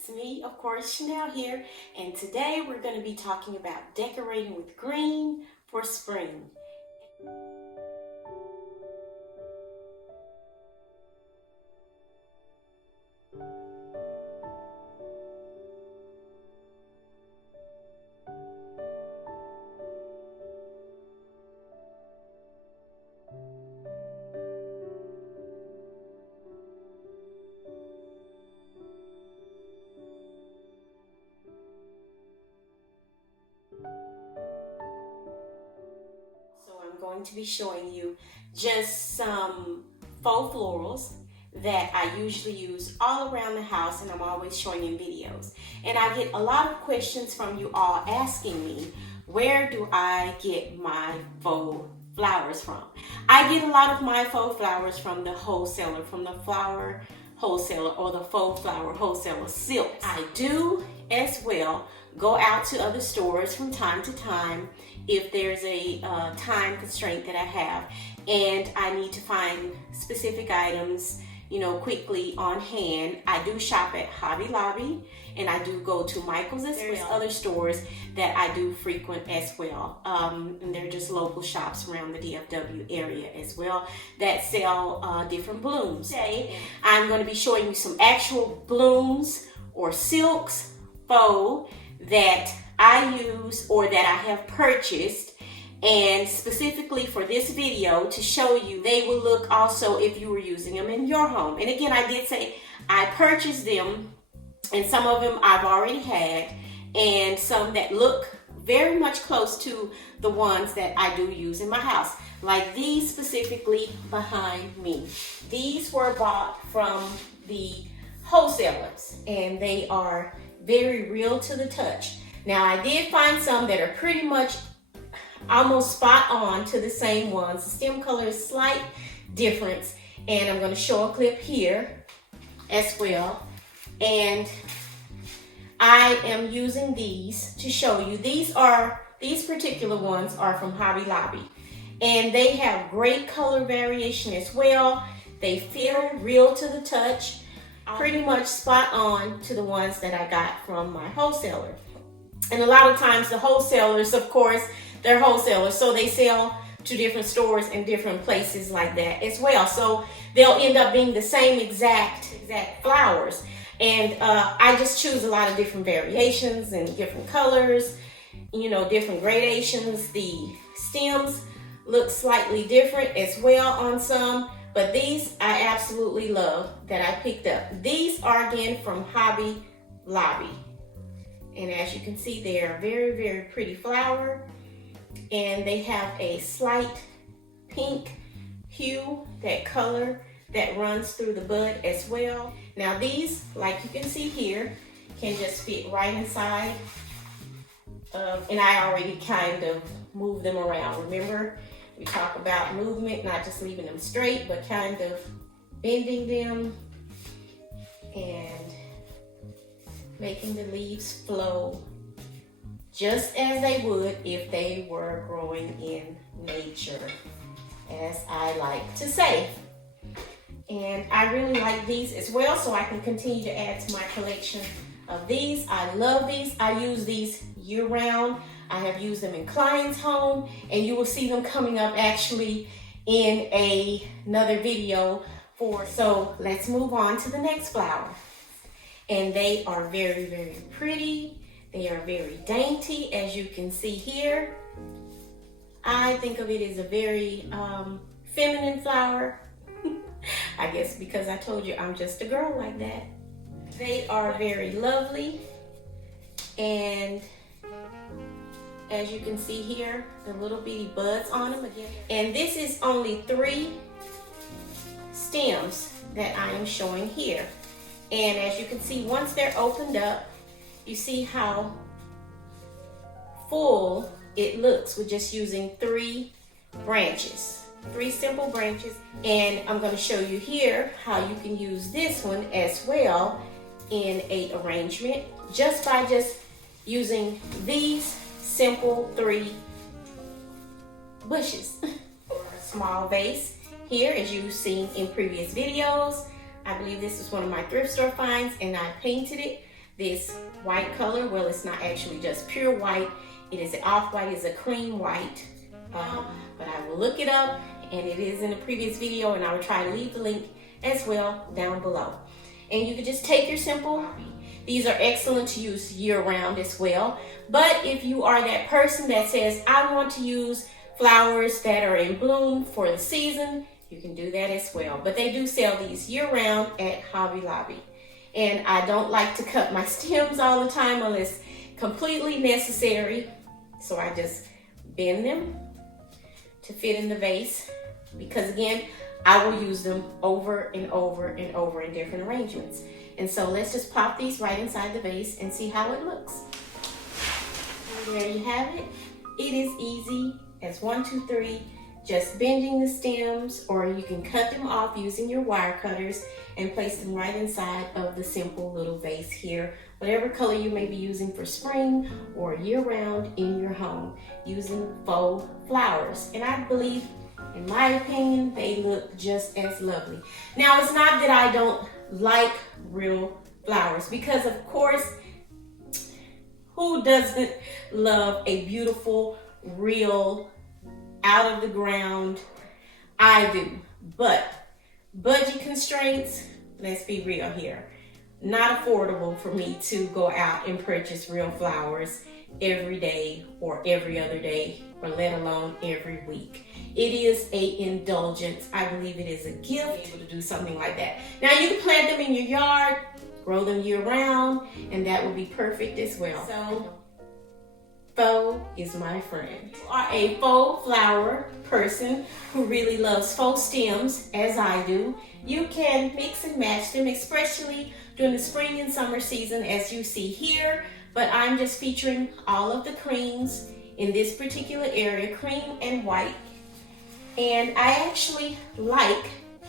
It's me, of course, Chanel here, and today we're going to be talking about decorating with green for spring. I'm going to be showing you just some faux florals that I usually use all around the house, and I'm always showing in videos. And I get a lot of questions from you all asking me, where do I get my faux flowers from? I get a lot of my faux flowers from the wholesaler, from the flower wholesaler or the faux flower wholesaler Silks. I do as well go out to other stores from time to time if there's a time constraint that I have and I need to find specific items, quickly on hand. I do shop at Hobby Lobby, and I do go to Michael's as well. There's other stores that I do frequent as well, and they're just local shops around the DFW area as well that sell different blooms. Today, I'm going to be showing you some actual blooms or silks faux that I use or that I have purchased, and specifically for this video to show you they will look also if you were using them in your home. And again, I did say I purchased them, and some of them I've already had, and some that look very much close to the ones that I do use in my house, like these specifically behind me. These were bought from the wholesalers, and they are very real to the touch. Now, I did find some that are pretty much almost spot on to the same ones. The stem color is slight difference, and I'm going to show a clip here as well. And I am using these to show you. These particular ones are from Hobby Lobby, and they have great color variation as well. They feel real to the touch, pretty much spot on to the ones that I got from my wholesaler. And a lot of times the wholesalers, of course, they're wholesalers, so they sell to different stores and different places like that as well. So they'll end up being the same exact flowers. And I just choose a lot of different variations and different colors, different gradations. The stems look slightly different as well on some, but these I absolutely love that I picked up. These are again from Hobby Lobby. And as you can see, they are very, very pretty flower, and they have a slight pink hue, that color that runs through the bud as well. Now these, like you can see here, can just fit right inside and I already kind of move them around. Remember, we talk about movement, not just leaving them straight, but kind of bending them and making the leaves flow just as they would if they were growing in nature, as I like to say. And I really like these as well, so I can continue to add to my collection of these. I love these. I use these year-round. I have used them in clients' home, and you will see them coming up actually in another video. So let's move on to the next flower. And they are very, very pretty. They are very dainty, as you can see here. I think of it as a very feminine flower. I guess because I told you I'm just a girl like that. They are very lovely. And as you can see here, the little bitty buds on them again. And this is only 3 stems that I am showing here. And as you can see, once they're opened up, you see how full it looks with just using 3 branches, 3 simple branches. And I'm going to show you here how you can use this one as well in a arrangement just by using these simple 3 bushes. A small vase here, as you've seen in previous videos. I believe this is one of my thrift store finds, and I painted it. this white color. Well, it's not actually just pure white. It is an off-white, it's a cream white. But I will look it up, and it is in a previous video, and I will try to leave the link as well down below. And you can just take your simple. These are excellent to use year-round as well. But if you are that person that says, I want to use flowers that are in bloom for the season, you can do that as well. But they do sell these year-round at Hobby Lobby. And I don't like to cut my stems all the time unless completely necessary. So I just bend them to fit in the vase, because again, I will use them over and over and over in different arrangements. And so let's just pop these right inside the vase and see how it looks. And there you have it. It is easy as 1, 2, 3, just bending the stems, or you can cut them off using your wire cutters and place them right inside of the simple little vase here. Whatever color you may be using for spring or year-round in your home, using faux flowers. And I believe, in my opinion, they look just as lovely. Now, it's not that I don't like real flowers, because of course, who doesn't love a beautiful, real, out of the ground? I do. But budget constraints, let's be real here. Not affordable for me to go out and purchase real flowers every day or every other day, or let alone every week. It is an indulgence. I believe it is a gift to be able to do something like that. Now, you can plant them in your yard, grow them year round, and that will be perfect as well. So, faux is my friend. You are a faux flower person who really loves faux stems, as I do. You can mix and match them, especially during the spring and summer season, as you see here. But I'm just featuring all of the creams in this particular area, cream and white. And I actually like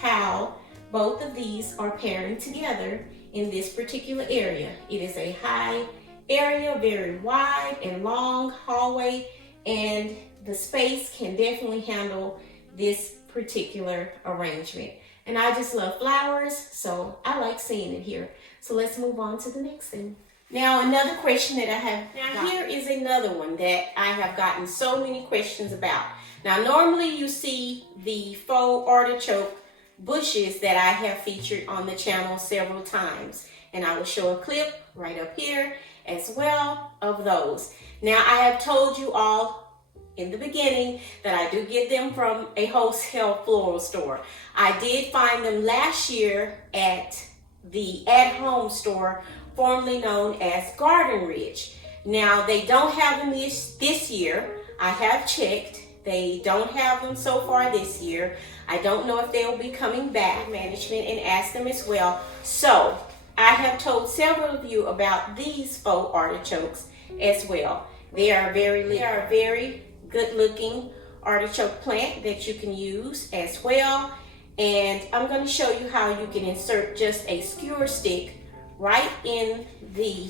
how both of these are pairing together in this particular area. It is a high area, very wide and long hallway, and the space can definitely handle this particular arrangement. And I just love flowers, so I like seeing it here. So let's move on to the next thing. Now, another question that I have, here is another one that I have gotten so many questions about. Now, normally you see the faux artichoke bushes that I have featured on the channel several times. And I will show a clip right up here as well of those. Now, I have told you all in the beginning that I do get them from a wholesale floral store. I did find them last year at the at-home store, formerly known as Garden Ridge. Now, they don't have them this year. I have checked. They don't have them so far this year. I don't know if they'll be coming back. Management and ask them as well. So, I have told several of you about these faux artichokes as well. They are very good looking artichoke plant that you can use as well. And I'm going to show you how you can insert just a skewer stick right in the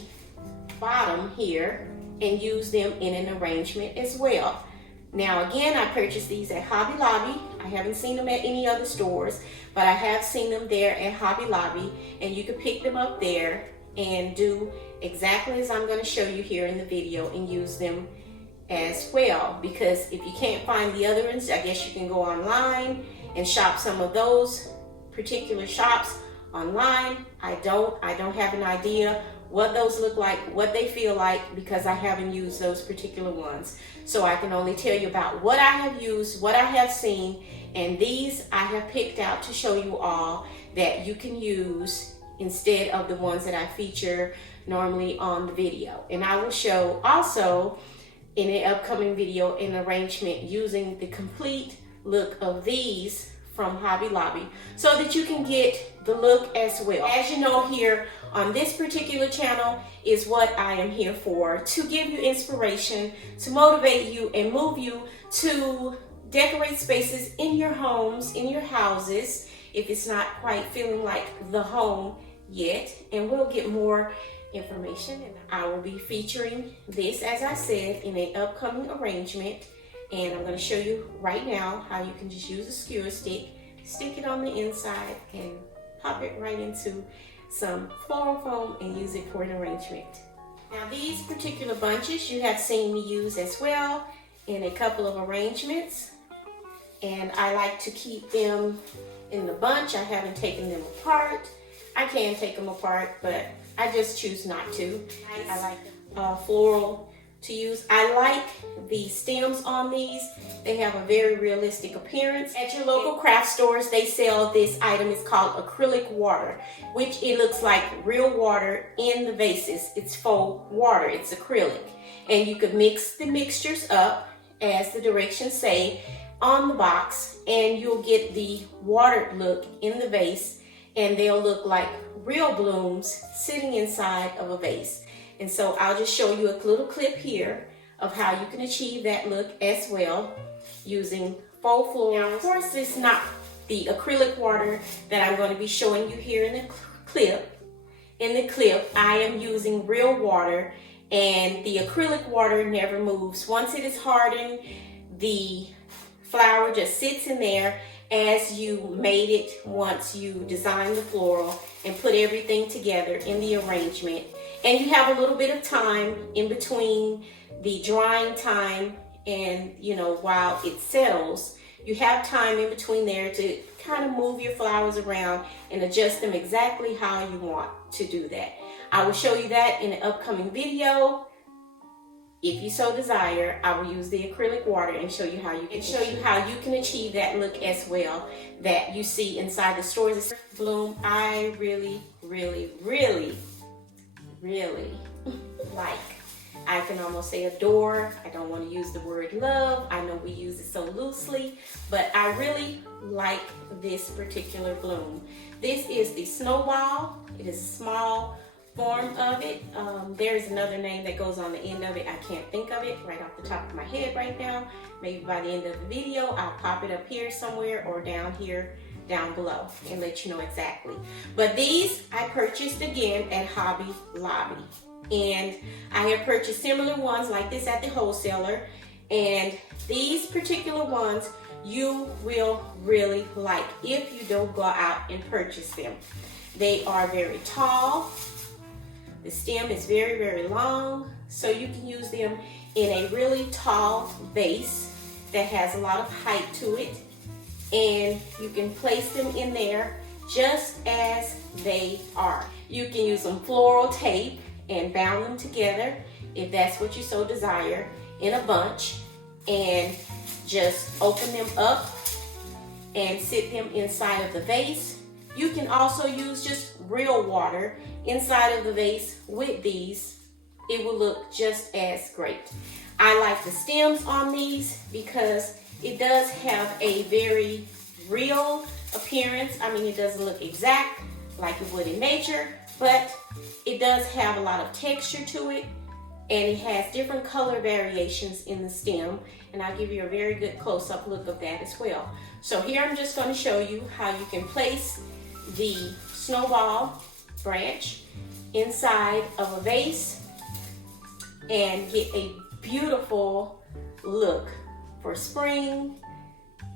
bottom here and use them in an arrangement as well. Now, again, I purchased these at Hobby Lobby. I haven't seen them at any other stores, but I have seen them there at Hobby Lobby, and you can pick them up there and do exactly as I'm going to show you here in the video and use them as well. Because if you can't find the other ones, I guess you can go online and shop some of those particular shops online. I don't have an idea what those look like, what they feel like, because I haven't used those particular ones. So I can only tell you about what I have used, what I have seen, and these I have picked out to show you all that you can use instead of the ones that I feature normally on the video. And I will show also in an upcoming video an arrangement using the complete look of these from Hobby Lobby so that you can get the look as well. As you know, here on this particular channel is what I am here for, to give you inspiration, to motivate you and move you to decorate spaces in your homes, in your houses, if it's not quite feeling like the home yet. And we'll get more information, and I will be featuring this, as I said, in an upcoming arrangement. And I'm going to show you right now how you can just use a skewer stick, stick it on the inside, and pop it right into some floral foam and use it for an arrangement. Now these particular bunches you have seen me use as well in a couple of arrangements, and I like to keep them in the bunch. I haven't taken them apart. I can take them apart, but I just choose not to. I like floral to use. I like the stems on these. They have a very realistic appearance. At your local craft stores, they sell this item. It's called acrylic water, which it looks like real water in the vases. It's faux water. It's acrylic. And you could mix the mixtures up as the directions say on the box, and you'll get the watered look in the vase, and they'll look like real blooms sitting inside of a vase. And so I'll just show you a little clip here of how you can achieve that look as well using faux florals. Now, of course, it's not the acrylic water that I'm going to be showing you here in the clip. In the clip, I am using real water, and the acrylic water never moves. Once it is hardened, the flower just sits in there as you made it once you designed the floral and put everything together in the arrangement. And you have a little bit of time in between the drying time and, while it settles, you have time in between there to kind of move your flowers around and adjust them exactly how you want to do that. I will show you that in an upcoming video. If you so desire, I will use the acrylic water and show you how you can achieve that look as well that you see inside the stores. Bloom, I really like. I can almost say adore. I don't want to use the word love. I know we use it so loosely, but I really like this particular bloom. This is the snowball. It is a small form of it. There's another name that goes on the end of it. I can't think of it right off the top of my head right now. Maybe by the end of the video, I'll pop it up here somewhere or down here, down below, and let you know exactly. But these I purchased again at Hobby Lobby. And I have purchased similar ones like this at the wholesaler. And these particular ones you will really like if you don't go out and purchase them. They are very tall. The stem is very long, so you can use them in a really tall vase that has a lot of height to it, and you can place them in there just as they are. You can use some floral tape and bound them together if that's what you so desire in a bunch, and just open them up and sit them inside of the vase. You can also use just real water inside of the vase with these. It will look just as great. I like the stems on these because it does have a very real appearance. I mean, it doesn't look exact like it would in nature, but it does have a lot of texture to it, and it has different color variations in the stem, and I'll give you a very good close-up look of that as well. So here I'm just going to show you how you can place the snowball branch inside of a vase and get a beautiful look for spring,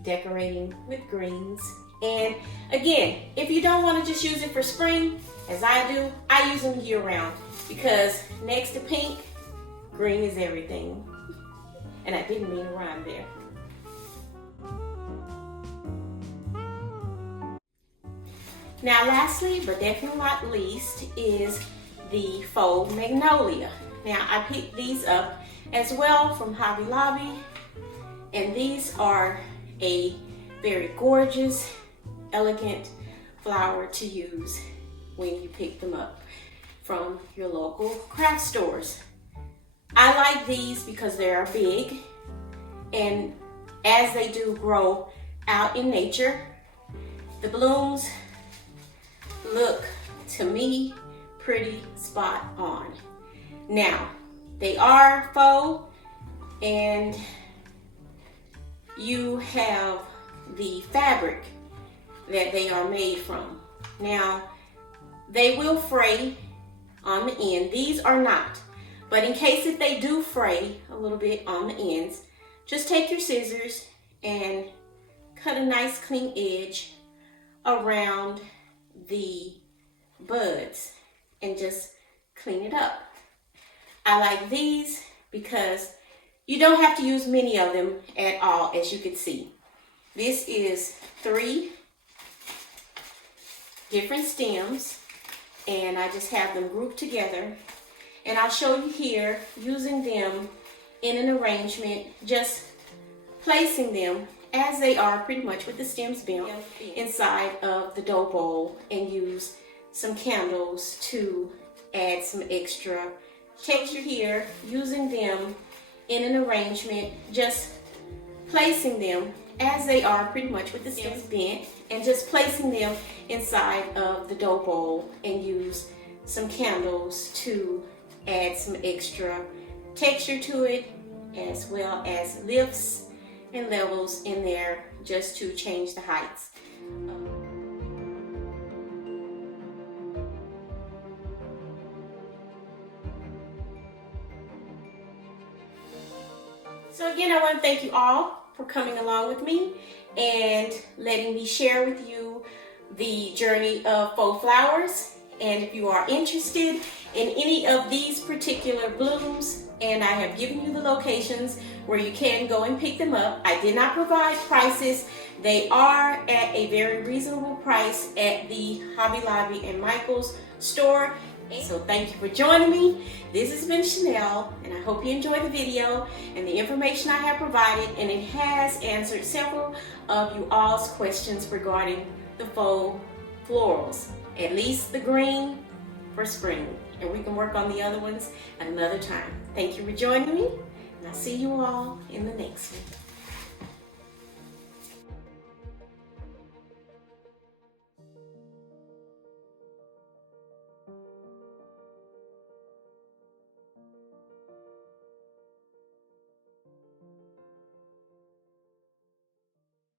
decorating with greens. And again, if you don't want to just use it for spring, as I do, I use them year round, because next to pink, green is everything. And I didn't mean to rhyme there. Now lastly, but definitely not least, is the Faux Magnolia. Now I picked these up as well from Hobby Lobby, and these are a very gorgeous, elegant flower to use when you pick them up from your local craft stores. I like these because they are big, and as they do grow out in nature, the blooms look, to me, pretty spot on. Now, they are faux, and you have the fabric that they are made from. Now, they will fray on the end. These are not, but in case if they do fray a little bit on the ends, just take your scissors and cut a nice clean edge around the buds and just clean it up. I like these because you don't have to use many of them at all, as you can see. This is 3 different stems, and I just have them grouped together. And I'll show you here using them in an arrangement, just placing them as they are, pretty much with the stems bent inside of the dough bowl, and use some candles to add some extra texture here, using them in an arrangement, just placing them as they are, pretty much with the stems bent, and just placing them inside of the dough bowl, and use some candles to add some extra texture to it, as well as lifts and levels in there, just to change the heights. So again, I want to thank you all for coming along with me and letting me share with you the journey of faux flowers. And if you are interested in any of these particular blooms, and I have given you the locations where you can go and pick them up. I did not provide prices. They are at a very reasonable price at the Hobby Lobby and Michael's store. So thank you for joining me. This has been Chanel, and I hope you enjoyed the video and the information I have provided, and it has answered several of you all's questions regarding the faux florals, at least the green for spring, and we can work on the other ones at another time. Thank you for joining me, and I'll see you all in the next one.